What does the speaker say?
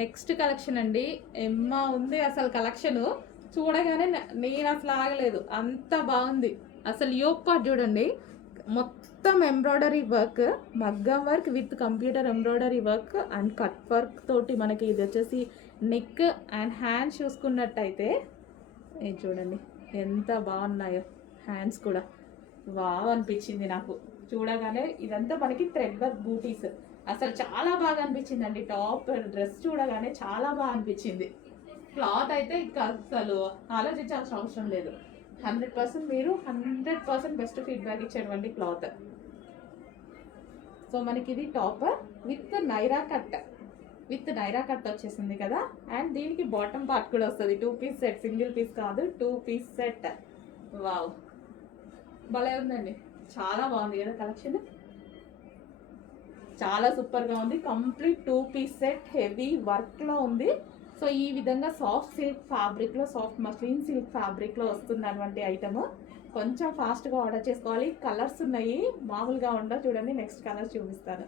Next collection అండి. ఎమ్మా ఉంది అసలు కలెక్షన్ చూడగానే నేను అసలు ఆగలేదు, అంత బాగుంది. అసలు యోగ్ పార్ట్ చూడండి, మొత్తం ఎంబ్రాయిడరీ వర్క్, మగ్గం work with computer embroidery work and cut work తోటి మనకి ఇది వచ్చేసి నెక్ అండ్ హ్యాండ్స్ చూసుకున్నట్టయితే ఇది చూడండి ఎంత బాగున్నాయో. హ్యాండ్స్ కూడా వావ్ అనిపించింది నాకు చూడగానే. ఇదంతా మనకి థ్రెడ్ వర్క్ బూటీస్, అసలు చాలా బాగా అనిపించిందండి. టాప్ డ్రెస్ చూడగానే చాలా బాగా అనిపించింది. క్లాత్ అయితే ఇంకా అసలు ఆలోచించాల్సిన అవసరం లేదు. 100% మీరు 100% బెస్ట్ ఫీడ్బ్యాక్ ఇచ్చేటువంటి క్లాత్. సో మనకి ఇది టాప్ విత్ నైరా కట్ వచ్చేసింది కదా. అండ్ దీనికి బాటమ్ పార్ట్ కూడా వస్తుంది. 2 పీస్ సెట్, సింగిల్ పీస్ కాదు, 2 పీస్ సెట్. వావ్ భలే ఉందండి, చాలా బాగుంది కదా కలెక్షన్, చాలా సూపర్గా ఉంది. కంప్లీట్ 2 పీస్ సెట్ హెవీ వర్క్లో ఉంది. సో ఈ విధంగా సాఫ్ట్ సిల్క్ ఫ్యాబ్రిక్లో, సాఫ్ట్ మస్లిన్ సిల్క్ ఫ్యాబ్రిక్లో వస్తున్నటువంటి ఐటమ్. కొంచెం ఫాస్ట్గా ఆర్డర్ చేసుకోవాలి. కలర్స్ ఉన్నాయి, మామూలుగా ఉండవు. చూడండి నెక్స్ట్ కలర్ చూపిస్తాను.